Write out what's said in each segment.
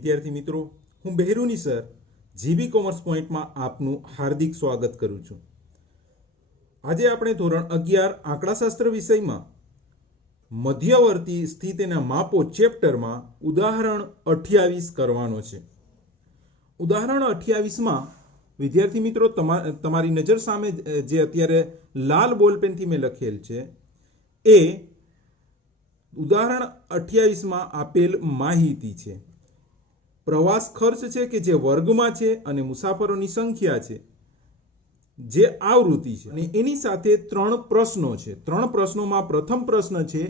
વિદ્યાર્થી મિત્રો, હું બહેરુની સર જીબી કોમર્સ પોઈન્ટમાં આપનું હાર્દિક સ્વાગત કરું છું. આજે આપણે ધોરણ 11 આંકડાશાસ્ત્ર વિષયમાં મધ્યવર્તી સ્થિતિના માપો ચેપ્ટરમાં ઉદાહરણ 28 કરવાનો છે. ઉદાહરણ 28માં વિદ્યાર્થી મિત્રો તમારી નજર સામે જે અત્યારે લાલ બોલપેનથી મેં લખેલ છે એ ઉદાહરણ 28માં આપેલ માહિતી છે. પ્રવાસ ખર્ચ છે કે જે વર્ગમાં છે અને મુસાફરોની સંખ્યા છે જે આવૃત્તિ છે અને એની સાથે 3 પ્રશ્નો છે. 3 પ્રશ્નોમાં પ્રથમ પ્રશ્ન છે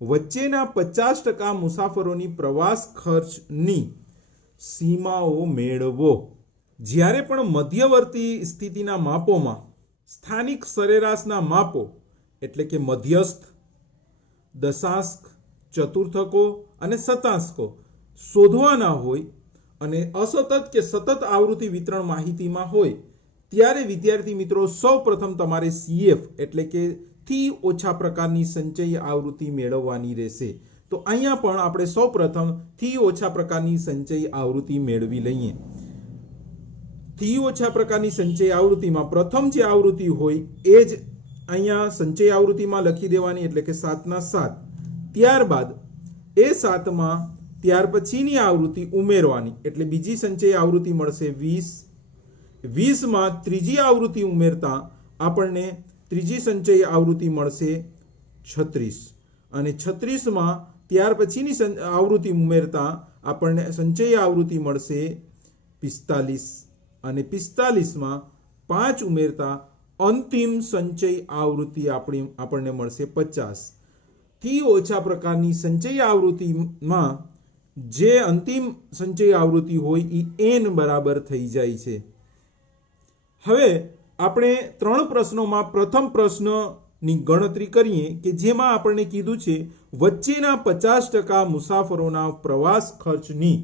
વચ્ચેના 50% મુસાફરોની પ્રવાસ ખર્ચની સીમાઓ મેળવો. જ્યારે પણ મધ્યવર્તી સ્થિતિના માપોમાં સ્થાનિક સરેરાશના માપો એટલે કે મધ્યસ્થ, દશાંશ, ચતુર્થકો અને શતાંશકો શોધવાના હોય અને અસતત કે સતત આવૃત્તિ વિતરણ માહિતીમાં હોય ત્યારે વિદ્યાર્થી મિત્રો સૌપ્રથમ તમારે CF એટલે કે થી ઓછા પ્રકારની સંચયી આવૃત્તિ મેળવવાની રહેશે. તો અહીંયા પણ આપણે સૌપ્રથમ થી ઓછા પ્રકારની સંચયી આવૃત્તિ મેળવી લઈએ. થી ઓછા પ્રકારની સંચયી આવૃત્તિમાં પ્રથમ જે આવૃત્તિ હોય એ જ અહીંયા સંચયી આવૃત્તિમાં લખી દેવાની એટલે કે 7/7. ત્યારબાદ એ 7માં ત્યાર પછીની આવૃત્તિ ઉમેરવાની એટલે બીજી સંચયી આવૃત્તિ મળશે 20. 20માં ત્રીજી આવૃત્તિ ઉમેરતા આપણને ત્રીજી સંચયી આવૃત્તિ મળશે 36 અને 36માં ત્યાર પછીની આવૃત્તિ ઉમેરતા આપણને સંચયી આવૃત્તિ મળશે 45 અને 45માં 5 ઉમેરતા અંતિમ સંચયી આવૃત્તિ આપણને મળશે 50. થી ઓછા પ્રકારની સંચયી આવૃત્તિમાં જે અંતિમ સંચયી આવૃત્તિ હોય એ n બરાબર થઈ જાય છે. હવે આપણે 3 પ્રશ્નોમાં પ્રથમ પ્રશ્નની ગણતરી કરીએ કે જેમાં આપણને કીધું છે વચ્ચેના 50% મુસાફરોના પ્રવાસ ખર્ચની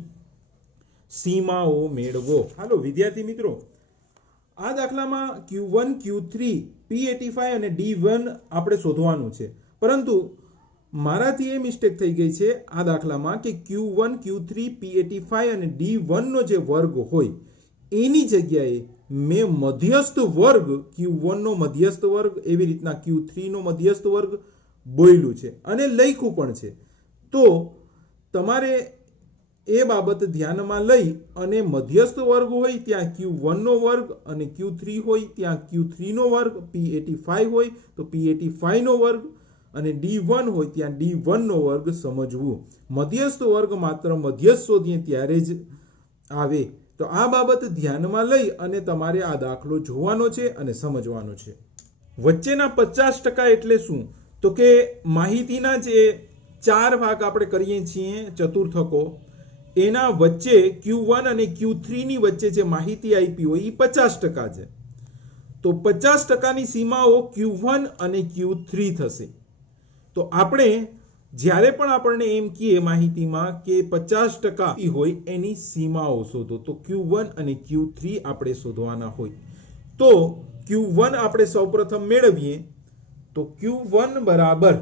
સીમાઓ મેળવો. હાલો વિદ્યાર્થી મિત્રો, આ દાખલામાં Q1, Q3, P85 અને D1 આપણે શોધવાનું છે. પરંતુ મારાથી એ મિસ્ટેક થઈ ગઈ છે આ દાખલામાં કે Q1, Q3, P85 અને D1 નો જે વર્ગ હોય એની જગ્યાએ મેં મધ્યસ્થ વર્ગ Q1 નો મધ્યસ્થ વર્ગ એવી રીતના Q3 નો મધ્યસ્થ વર્ગ બોલ્યું છે અને લખ્યું પણ છે. તો તમારે એ બાબત ધ્યાનમાં લઈ અને મધ્યસ્થ વર્ગ હોય ત્યાં Q1 નો વર્ગ અને Q3 હોય ત્યાં Q3 નો વર્ગ, P85 હોય તો P85 નો વર્ગ અને D1 હોય ત્યાં D1 નો વર્ગ સમજવું. મધ્યસ્થ વર્ગ માત્ર મધ્યસ્થ શોધીએ ત્યારે જ આવે. તો આ બાબત ધ્યાનમાં લઈ અને તમારે આ દાખલો જોવાનો છે અને સમજવાનો છે. વચ્ચેના 50% એટલે શું? તો કે માહિતીના જે 4 ભાગ આપણે કરીએ છીએ ચતુર્થકો એના વચ્ચે Q1 અને Q3 ની વચ્ચે જે માહિતી આપી હોય એ 50% છે. તો 50%ની સીમાઓ Q1 અને Q3 થશે. તો આપણે જ્યારે પણ આપણને એમ કહીએ માહિતીમાં કે 50% હોય એની સીમાઓ શોધો તો Q1 અને Q3 આપણે શોધવાના હોય. તો Q1 આપણે સૌપ્રથમ મેળવીએ તો Q1 બરાબર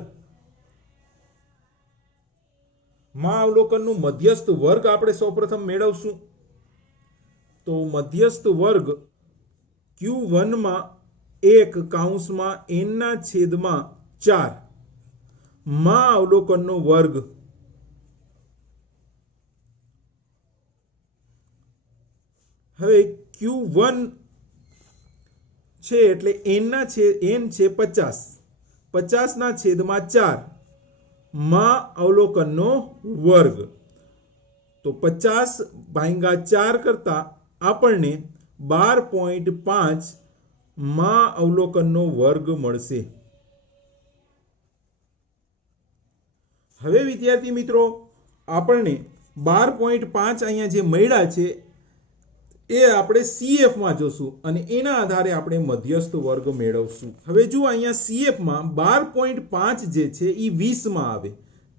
માં અવલોકનનું મધ્યસ્થ વર્ગ આપણે સૌપ્રથમ મેળવશું. તો મધ્યસ્થ વર્ગ Q1 માં 1 કૌંસમાં n/4 માં અવલોકનનો વર્ગ હવે Q1 છે એટલે n છે 50 50/4 માં અવલોકનનો વર્ગ. તો 50/4 કરતા આપણને 12.5 માં અવલોકનનો વર્ગ મળશે. હવે વિદ્યાર્થી મિત્રો આપણને 12.5 અહીંયા જે મળ્યા છે એ આપણે CF માં જોશું અને એના આધારે આપણે મધ્યસ્થ વર્ગ મેળવશું. હવે જો અહીંયા CF માં 12.5 જે છે એ 20 માં આવે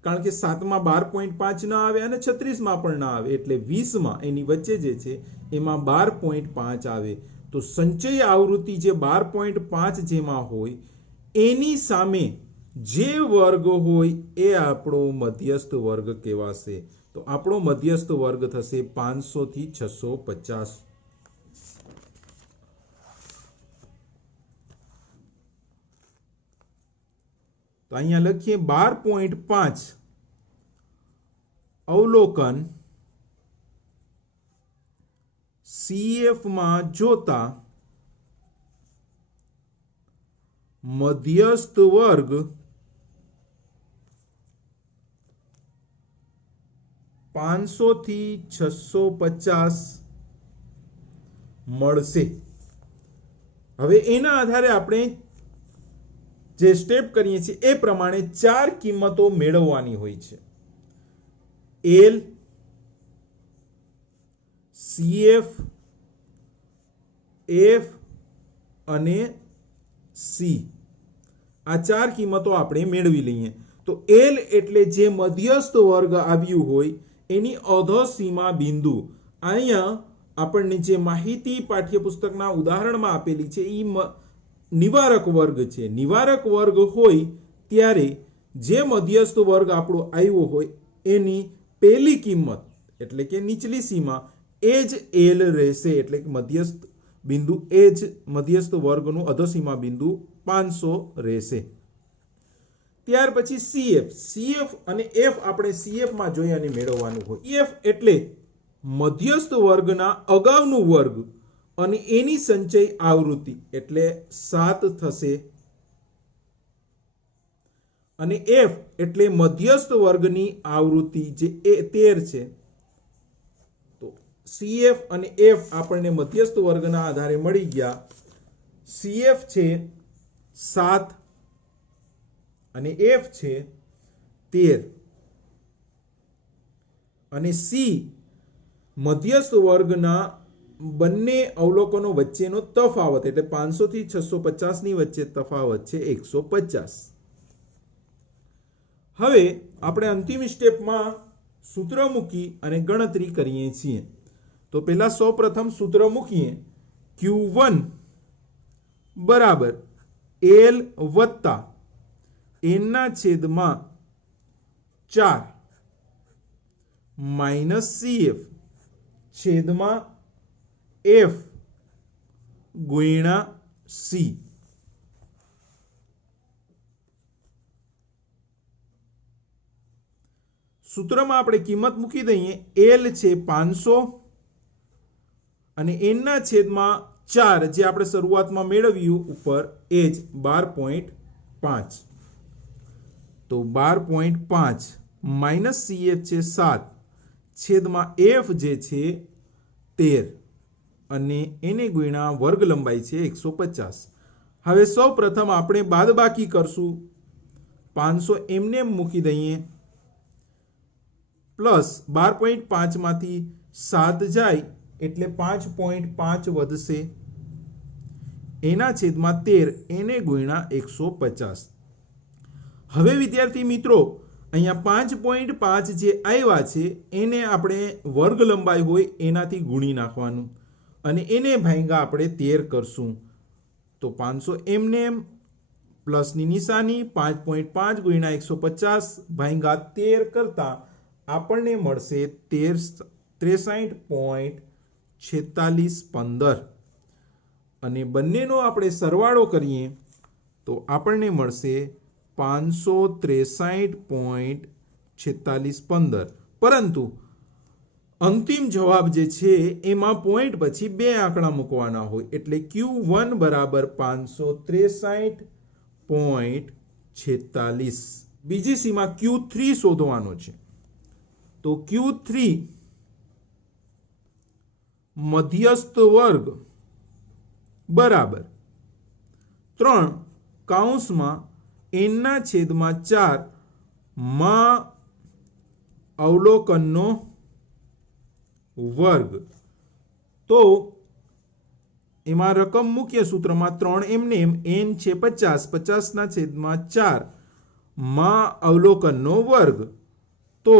કારણ કે 7માં 12.5 ના આવે અને 36 માં પણ ના આવે એટલે 20 માં એની વચ્ચે જે છે એમાં 12.5 આવે. તો સંચયી આવૃત્તિ જે 12.5 જેમાં હોય એની સામે જે વર્ગ હોય એ આપણો મધ્યસ્થ વર્ગ કહેવાશે. તો આપણો મધ્યસ્થ વર્ગ થશે 500 થી 650. તો અહીંયા લખીએ 12.5 અવલોકન CF માં જોતા મધ્યસ્થ વર્ગ 500 થી 650 મળશે. હવે એના આધારે આપણે જે સ્ટેપ કરીએ છીએ એ પ્રમાણે 4 કિંમતો મેળવવાની હોય છે. L, CF, F અને C. આ 4 કિંમતો આપણે મેળવી લઈએ. તો L એટલે જે મધ્યસ્થ વર્ગ આવ્યું હોય એની અધોસીમા બિંદુ. અહીંયા આપણને જે માહિતી પાઠ્યપુસ્તકના ઉદાહરણમાં આપેલી છે એ નિવારક વર્ગ છે. નિવારક વર્ગ હોય ત્યારે જે મધ્યસ્થ વર્ગ આપણો આવ્યો હોય એની પહેલી કિંમત એટલે કે નીચલી સીમા એ જ L રહેશે. એટલે કે મધ્યસ્થ બિંદુ એ જ મધ્યસ્થ વર્ગનું અધોસીમા બિંદુ 500 રહેશે. ત્યાર પછી CF અને F આપણે CF માં જોઈ અને મેળવવાનું હોય. CF એટલે મધ્યસ્થ વર્ગના અગાઉનું વર્ગ અને એની સંચય આવૃત્તિ એટલે 7 થશે. અને F એટલે મધ્યસ્થ વર્ગની આવૃત્તિ જે 13 છે. તો CF અને F આપણને મધ્યસ્થ વર્ગના આધારે મળી ગયા. CF છે 7 અને F છે 13 અને C મધ્યસ્થ વર્ગના બંને અવલોકનો વચ્ચેનો તફાવત એટલે 500 થી 650 ની વચ્ચે તફાવત છે 150. હવે આપણે અંતિમ સ્ટેપમાં સૂત્ર મૂકી અને ગણતરી કરીએ છીએ. તો પહેલા સૌપ્રથમ સૂત્ર મૂકીએ. Q1 બરાબર L વત્તા N/4 માઇનસ CF છેદમાં F ગુણ્યા C. સૂત્રમાં આપણે કિંમત મૂકી દઈએ. L છે 500 અને N/4 જે આપણે શરૂઆતમાં મેળવ્યું ઉપર એ જ 12.5. તો 12.5 માઇનસ CF છે 7 છેદમાં F જે છે 13 અને એને ગુણ્યા વર્ગ લંબાઈ છે 150. હવે સૌ પ્રથમ આપણે બાદબાકી કરશું. 500 એમને મૂકી દઈએ પ્લસ 12.5 માંથી 7 જાય એટલે 5.5 વધશે. એના છેદમાં 13 એને ગુણ્યા 150. હવે વિદ્યાર્થી મિત્રો અહીંયા 5.5 જે આવ્યા છે એને આપણે વર્ગ લંબાઈ હોય એનાથી ગુણી નાખવાનું અને એને ભાગ્યા આપણે 13 કરશું. તો 500 એમને પ્લસની નિશાની 5.5 ગુણ્યા 150 ભાગ્યા 13 કરતા આપણને મળશે 63.4615 અને બંનેનો આપણે સરવાળો કરીએ તો આપણને મળશે 563.4615. પરંતુ અંતિમ જવાબ જે છે એમાં પોઈન્ટ પછી 2 આંકડા મૂકવાના હોય એટલે Q1 બરાબર 563.46. બીજી સીમા Q3 શોધવાનો છે. તો Q3 મધ્યસ્થ વર્ગ બરાબર 3 કૌંસમાં N/4 માં અવલોકનનો વર્ગ. તો એમાં રકમ મૂકીએ સૂત્રમાં 3 એમને n છે 50 50/4 માં અવલોકનનો વર્ગ. તો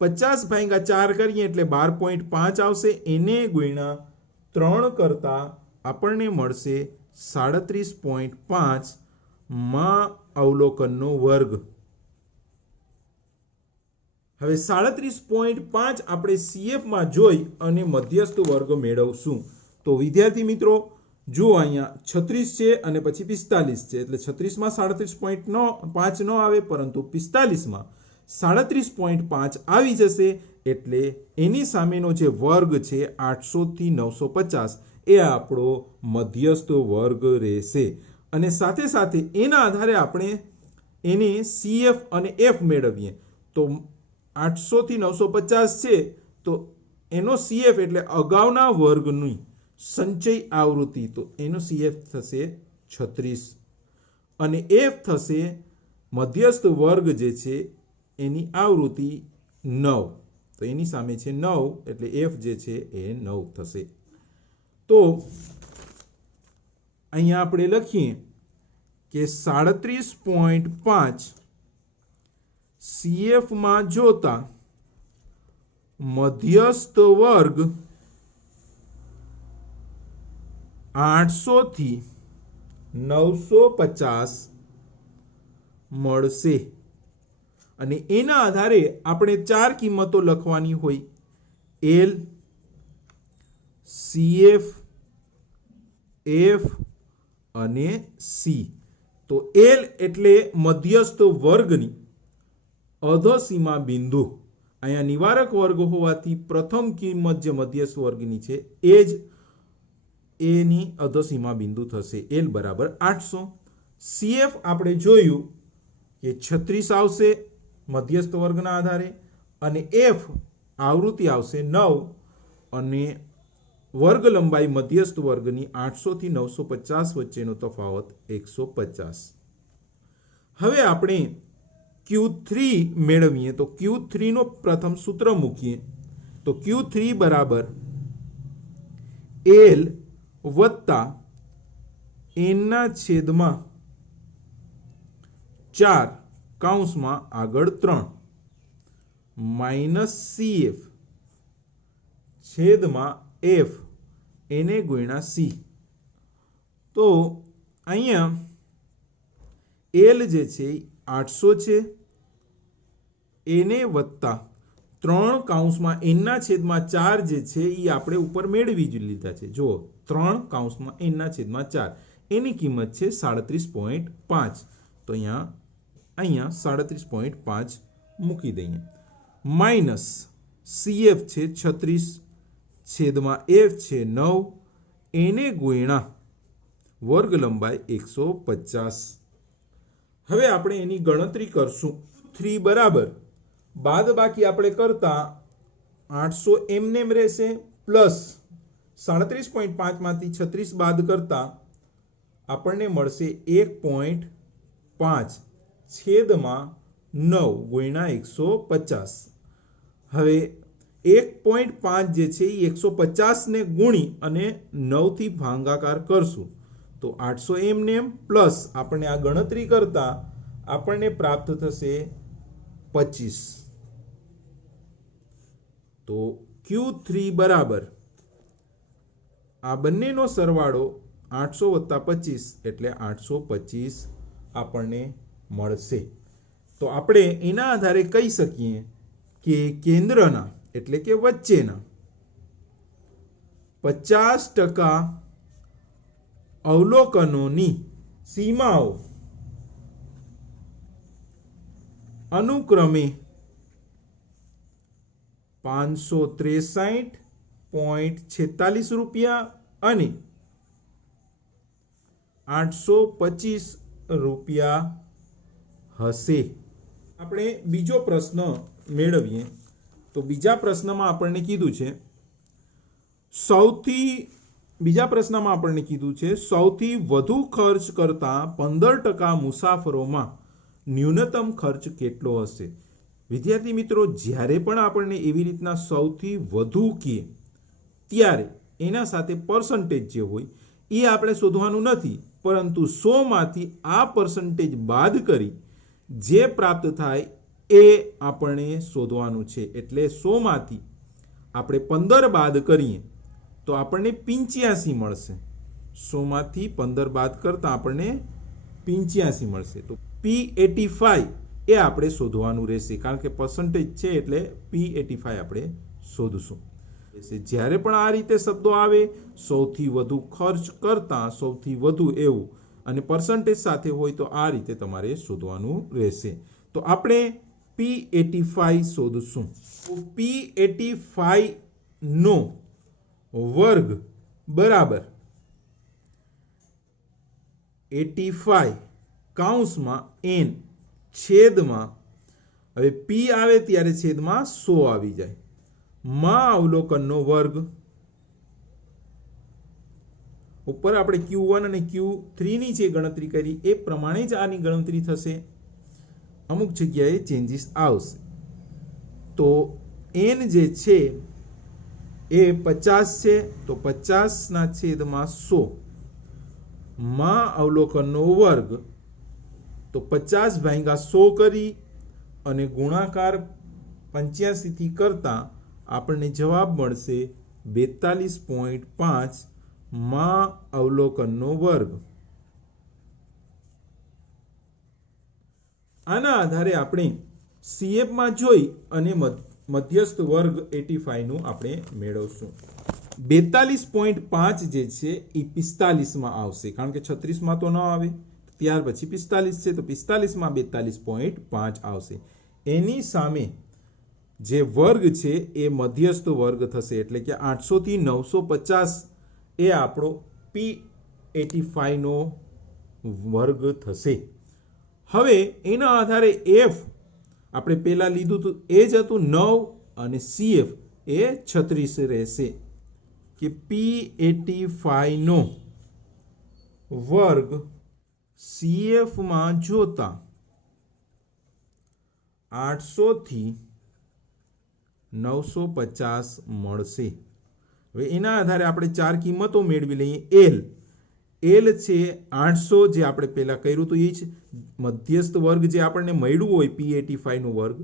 50/4 કરીએ એટલે 12.5 આવશે. એને ગુણ્યા 3 કરતા આપણને મળશે 37.5 માં અવલોકનનો વર્ગ। હવે 37.5 આપણે CF માં જોઈ અને મધ્યસ્થ વર્ગ મેળવશું। તો વિદ્યાર્થી મિત્રો જુઓ અહીંયા 36 છે અને પછી 45 છે, એટલે 36 માં 37.5 ન આવે, પરંતુ 45 માં 37.5 આવી જશે, એટલે એની સામેનો જે વર્ગ છે 800 થી 950 એ આપણો મધ્યસ્થ વર્ગ રહેશે। અને સાથે સાથે એના આધારે આપણે એને CF અને F મેળવીએ। તો 800 થી 950 છે તો એનો CF એટલે અગાઉના વર્ગની સંચય આવૃત્તિ, તો એનો CF થશે 36 અને F થશે મધ્યસ્થ વર્ગ જે છે એની આવૃત્તિ 9, તો એની સામે છે 9 એટલે F જે છે એ 9 થશે। તો અહીંયા આપણે લખીએ કે 37.5 CF માં જોતા મધ્યસ્થ વર્ગ 800 થી 950 મળશે। અને એના આધારે આપણે ચાર કિંમતો લખવાની હોય, L, CF, F અને C। તો L એટલે મધ્યસ્થ વર્ગની અધસીમા બિંદુ। અહીંયા નિવારક વર્ગ હોવાથી પ્રથમ કિંમત જે મધ્યસ્થ વર્ગની છે એ જ એની અધસીમા બિંદુ થશે, L બરાબર 800। CF આપણે જોયું કે 36 આવશે મધ્યસ્થ વર્ગના આધારે, અને F આવૃત્તિ આવશે 9 અને વર્ગ લંબાઈ મધ્યસ્થ વર્ગની 800 થી 950 વચ્ચેનો તફાવત 150। હવે આપણે Q3 મેળવીએ, તો Q3 નો પ્રથમ સૂત્ર મૂકીએ, તો Q3 બરાબર L વત્તા N ના છેદમાં 4 કૌંસમાં આગળ 3 માઇનસ CF છેદમાં F એને ગુણ્યા C। તો અહીંયા L જે છે 800 છે, એને વત્તા 3 કૌંસમાં N ના છેદમાં 4 જે છે એ આપણે ઉપર મેળવી જ લીધા છે। જુઓ 3 કૌંસમાં N ના છેદમાં 4 એની કિંમત છે 37.5, તો અહીંયા 37.5 મૂકી દઈએ, માઇનસ CF છે 36 છેદમાં F છે 9 એને ગુણ્યા વર્ગ લંબાઈ 150। હવે આપણે એની ગણતરી કરશું। 3 બરાબર બાદબાકી આપણે કરતા 800 એમને એમ રહેશે, પ્લસ 37.5 માંથી 36 બાદ કરતા આપણને મળશે 1.5 છેદમાં 9 ગુણ્યા 150। હવે 1.5 જે છે એ 150 ને ગુણી અને 9 થી ભાગાકાર કરશું, તો 800 એમને એમ પ્લસ આપણે આ ગણતરી કરતા આપણને પ્રાપ્ત થશે 25। તો Q3 બરાબર આ બંનેનો સરવાળો 800 વત્તા 25 એટલે 825 આપણને મળશે। તો આપણે એના આધારે કહી શકીએ કે કેન્દ્રના એટલે કે વચ્ચેના 50% અવલોકનોની સીમાઓ અનુક્રમે 563.46 રૂપિયા અને 825 રૂપિયા હશે। આપણે બીજો પ્રશ્ન મેળવીએ, તો બીજા પ્રશ્નમાં આપણને કીધું છે સૌથી વધુ ખર્ચ કરતા 15% મુસાફરોમાં ન્યૂનતમ ખર્ચ કેટલો હશે। વિદ્યાર્થી મિત્રો, જ્યારે પણ આપણને એવી રીતના સૌથી વધુ કહે ત્યારે એના સાથે પર્સન્ટેજ જે હોય એ આપણે શોધવાનું નથી, પરંતુ 100 માંથી આ પર્સન્ટેજ બાદ કરી જે પ્રાપ્ત થાય એ આપણે શોધવાનું છે। એટલે 100 માંથી આપણે 15 બાદ કરીએ તો આપણને 85 મળશે। 100 માંથી 15 બાદ કરતા આપણને 85 મળશે। તો P85 એ આપણે શોધવાનું રહેશે, કારણ કે પર્સન્ટેજ છે એટલે P85 આપણે શોધશું. જ્યારે પણ આ રીતે શબ્દો આવે, સૌથી વધુ ખર્ચ કરતા સૌથી વધુ એવું અને પર્સન્ટેજ સાથે હોય તો આ રીતે તમારે શોધવાનું રહેશે. તો આપણે P85 શોધશું. P85 નો વર્ગ બરાબર 85 કૌંસમાં n છેદમાં, હવે P આવે ત્યારે છેદમાં 100 આવી જાય, માં અવલોકનનો વર્ગ. ઉપર આપણે Q1 અને Q3 ની જે ગણતરી કરી એ પ્રમાણે જ આની ગણતરી થશે. અમુક જગ્યાએ ચેન્જીસ આવશે. તો n જે છે એ 50 છે, તો 50 ના છેદમાં 100 માં અવલોકનનો વર્ગ. તો 50 ભાગ્યા 100 કરી અને ગુણાકાર 85 થી કરતા આપણને જવાબ મળશે 42.5 માં અવલોકનનો વર્ગ. આના આધારે આપણે CF માં જોઈ અને મધ્યસ્થ વર્ગ 85 નું આપણે મેળવશું. 42.5 જે છે એ 45 માં આવશે, કારણ કે 36 માં તો ન આવે. ત્યાર પછી 45 છે, તો 45 માં 42.5 આવશે. એની સામે જે વર્ગ છે એ મધ્યસ્થ વર્ગ થશે, એટલે કે 800 થી 950 એ આપણો P85 નો વર્ગ થશે. હવે એના આધારે F આપણે પહેલા લીધું હતું એ જ હતું 9 અને CF એ 36 રહેશે, કે P85 નો વર્ગ CF માં જોતા 800 થી 950 મળશે. હવે એના આધારે આપણે ચાર કિંમતો મેળવી લઈએ. L છે 800, જે આપણે પહેલા કર્યું હતું એ જ. મધ્યસ્થ વર્ગ જે આપણને મળ્યું હોય P85 નો વર્ગ,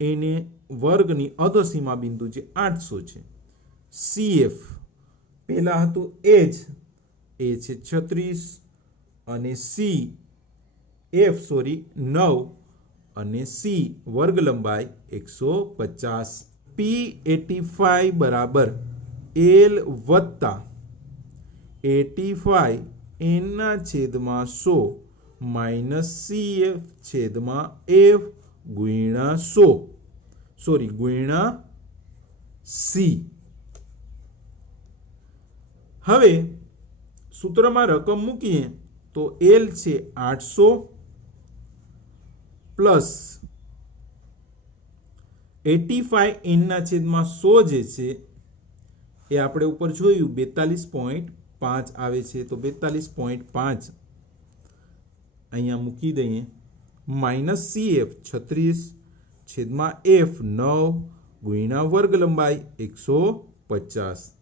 એને વર્ગની અધસીમા બિંદુ જે 800 છે. CF પહેલા હતું એ જ, એ છે 36 અને CF 9 અને C વર્ગ લંબાઈ 150. P85 બરાબર L વત્તા 85 n ના છેદમાં 100 માઇનસ CF છેદમાં F ગુણ્યા 100 ગુણ્યા C. હવે સૂત્રમાં રકમ મૂકીએ તો L છે 800 પ્લસ 85 n ના છેદમાં 100 જે છે એ આપણે ઉપર જોયું 42.5 આવે છે, તો 42.5 અહીંયા મૂકી દઈએ, માઇનસ CF 36 છેદમાં F 9 ગુણ્યા વર્ગ લંબાઈ 150.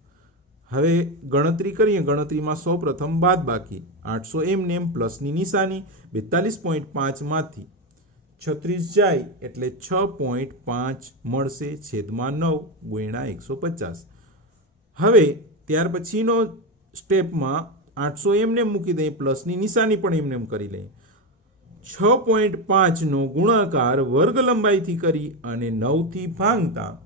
હવે ગણતરી કરીએ. ગણતરીમાં સૌ પ્રથમ બાદબાકી, 800 એમને એમ, પ્લસની નિશાની, 42.5 માંથી 36 જાય એટલે 6.5 મળશે, છેદમાં 9 ગુણ્યા 150. હવે ત્યાર પછીનો સ્ટેપમાં 800 એમને મૂકી દઈએ, પ્લસની નિશાની પણ એમને કરી લઈએ. 6.5 નો ગુણાકાર વર્ગ લંબાઈથી કરી અને 9 થી ભાંગતા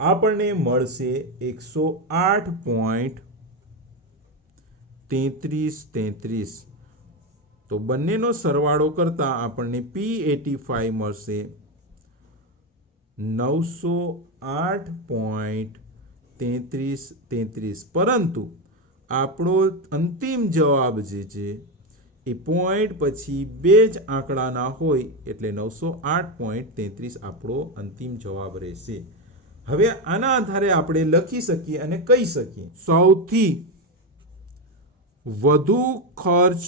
આપણને મળશે 108.33. તો બંનેનો સરવાળો કરતા આપણને P85 મળશે 908.33. પરંતુ આપણો અંતિમ જવાબ જે છે એ પોઈન્ટ પછી બે જ આંકડાના હોય, એટલે 908.33 આપણો અંતિમ જવાબ રહેશે. હવે આના આધારે આપણે લખી શકીએ અને કહી શકીએ સૌથી વધુ ખર્ચ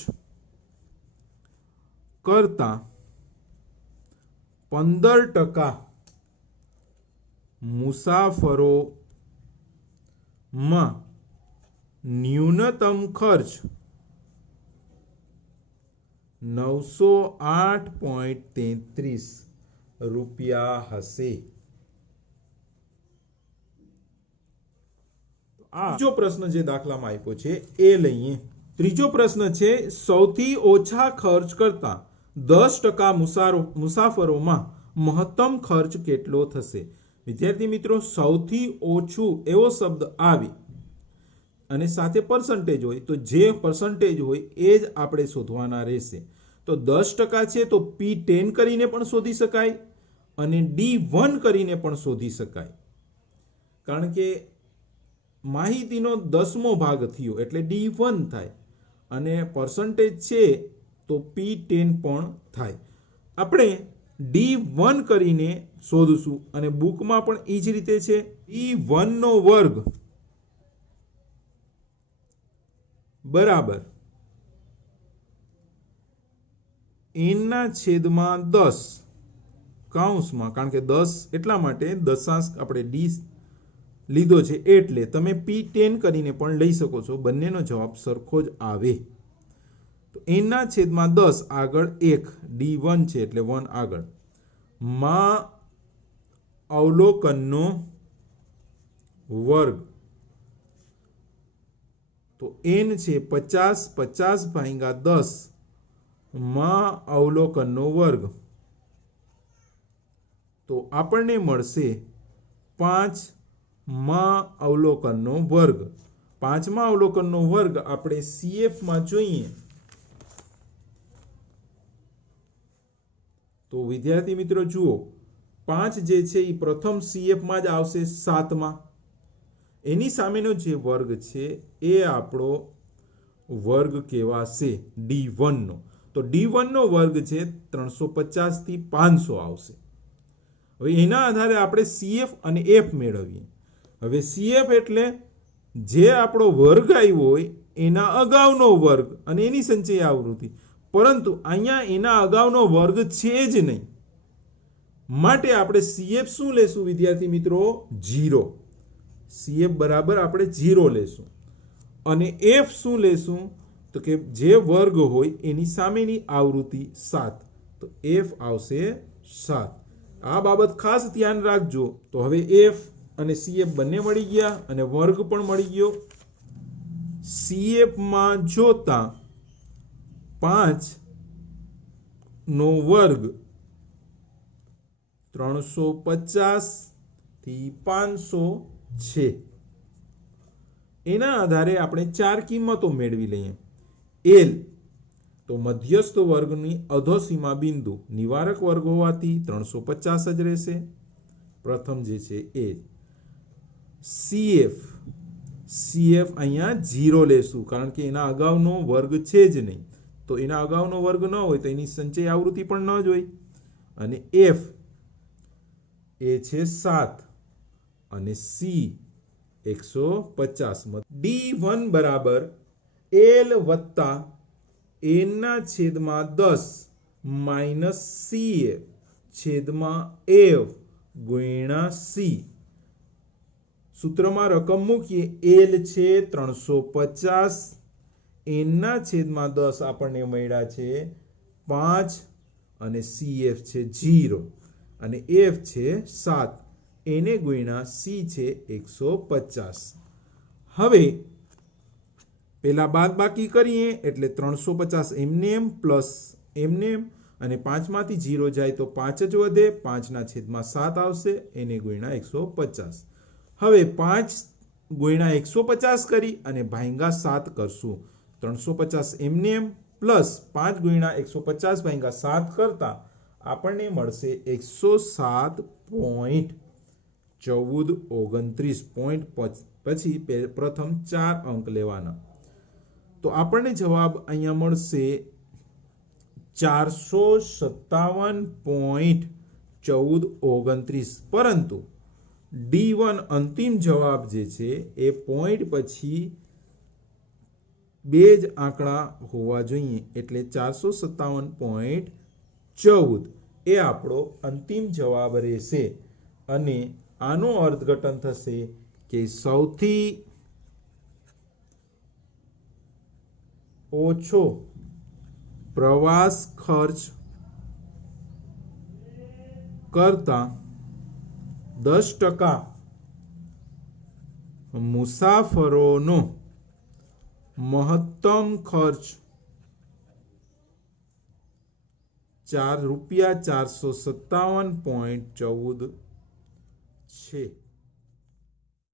કરતા 15% મુસાફરોમાં ન્યૂનતમ ખર્ચ 908.33 રૂપિયા હશે. ત્રીજો પ્રશ્ન જે દાખલામાં આપ્યો છે એ લઈએ. ત્રીજો પ્રશ્ન છે સૌથી ઓછા ખર્ચ કરતા 10% મુસાફરોમાં મહત્તમ ખર્ચ કેટલો થશે? વિદ્યાર્થી મિત્રો, સૌથી ઓછું એવો શબ્દ આવે અને સાથે પર્સન્ટેજ હોય તો જે પર્સન્ટેજ હોય એ જ આપણે શોધવાના રહેશે. તો 10% છે તો P10 કરીને પણ શોધી શકાય અને D1 કરીને પણ શોધી શકાય, કારણ કે માહિતીનો 10મો ભાગ થયો એટલે D1 થાય અને પર્સન્ટેજ છે તો P10 પણ થાય. આપણે D1 કરીને શોધશું અને બુકમાં પણ એ જ રીતે છે. D1 નો વર્ગ બરાબર n/10 કૌંસમાં, કારણ કે 10 એટલા માટે દશાંશ આપણે D લીધો છે એટલે તમે P10 કરીને પણ લઈ શકો છો, બંનેનો જવાબ સરખો જ આવે. તો n/10 આગળ 1 D1 છે એટલે 1 આગળ માં અવલોકનનો વર્ગ, તો n છે 50, 50/10 માં અવલોકનનો વર્ગ, તો આપણને મળશે 5 માં અવલોકનનો વર્ગ. 5મા અવલોકનનો વર્ગ આપણે CF માં જોઈએ તો વિદ્યાર્થી મિત્રો જુઓ, 5 જે છે એ પ્રથમ CF માં જ આવશે 7માં. એની સામેનો જે વર્ગ છે એ આપણો વર્ગ કહેવાશે D1 નો. તો D1 નો વર્ગ છે 350 થી 500 આવશે. હવે એના આધારે આપણે CF અને F મેળવીએ. હવે CF એટલે જે આપણો વર્ગ આવ્યો હોય એના અગાઉનો વર્ગ અને એની સંચય આવૃત્તિ, પરંતુ અહીંયા એના અગાઉનો વર્ગ છે જ નહીં, માટે આપણે CF શું લેશું વિદ્યાર્થી મિત્રો? 0. CF બરાબર આપણે 0 લેશું. અને F શું લેશું? તો કે જે વર્ગ હોય એની સામેની આવૃત્તિ 7, તો F આવશે 7. આ બાબત ખાસ ધ્યાન રાખજો. તો હવે F અને CF બંને મળી ગયા અને વર્ગ પણ મળી ગયો. CF માં જોતા 5 નો વર્ગ 350 થી 500 છે. એના આધારે આપણે 4 કિંમતો મેળવી લઈએ. L તો મધ્યસ્થ વર્ગની અધોસીમા બિંદુ, નિવારક વર્ગ હોવાથી 350 જ રહેશે, પ્રથમ જે છે એ. CF અહીંયા 0 લેશું, કારણ કે એના અગાઉનો વર્ગ છે જ નહીં, તો એના અગાઉનો વર્ગ ન હોય તો એની સંચય આવૃત્તિ પણ ન જ હોય. અને F એ છે 7 અને C 150. D1 બરાબર L વત્તા n/10 માઇનસ CF છેદમાં F ગુણ્યા C. સૂત્રમાં રકમ મૂકીએ. L છે 350, n/10 આપણને મળ્યા છે 5 અને CF છે 0 અને F છે 7, એને ગુણ્યા C છે 150. હવે પેલા બાદબાકી કરીએ એટલે 350 એમનેમ પ્લસ એમનેમ અને 5 માંથી 0 જાય તો 5 જ વધે, 5/7 આવશે, એને ગુણ્યા 150. હવે 5 ગુણ્યા 150 કરી અને ભાગ્યા 7 કરશું. 350 એમનેમ પ્લસ 5 ગુણ્યા 150 ભાગ્યા 7 કરતા આપણને મળશે 107.1429. પછી પ્રથમ 4 અંક લેવાના. તો આપણને જવાબ અહીંયા મળશે 457.1429. પરંતુ D1 અંતિમ જવાબ જે છે એ પોઈન્ટ પછી 2 જ આંકડા હોવા જોઈએ, એટલે 457.14 એ આપણો અંતિમ જવાબ રહેશે. અને આનું અર્થઘટન થશે કે સૌથી ઓછો પ્રવાસ ખર્ચ કરતા 10% મુસાફરોનો મહત્તમ ખર્ચ ₹457.14 છે।